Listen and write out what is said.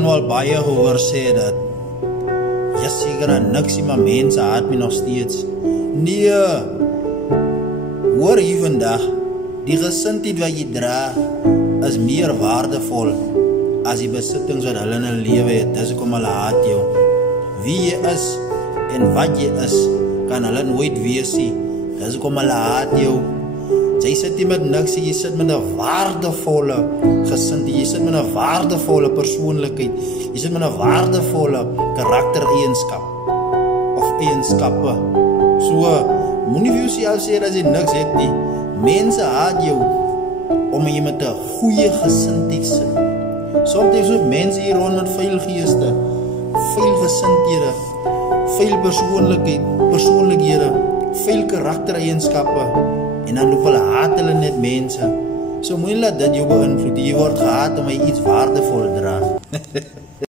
het nou al baie gehoor sê dat jy seker aan niks nie, maar mense haat my nog steeds. Nee, hoor hier vandag, die gesindheid wat jy dra is meer waardevol as die besittings wat hulle in hulle lewe het. Dis hoekom hulle haat jou. Wie jy is en wat jy is, kan hulle nooit wees nie. Dis hoekom hulle haat jou. Jy sit nie met niks, jy sit met 'n waardevolle gesindheid, jy sit met 'n waardevolle persoonlikheid, jy sit met 'n waardevolle karaktereienskap of eienskappe. So, moenie vir jouself sê dat jy niks het nie. Mense haat jou omdat jy met 'n goeie gesindheid sit. Soms ook mense hier rond met veel geeste, veel gesindhede, veel persoonlikhede, veel karaktereienskappe, en dan loop hulle haat hulle net mense. So moenie laat dit jou beïnvloed. Jy word gehaat omdat jy iets waardevol dra.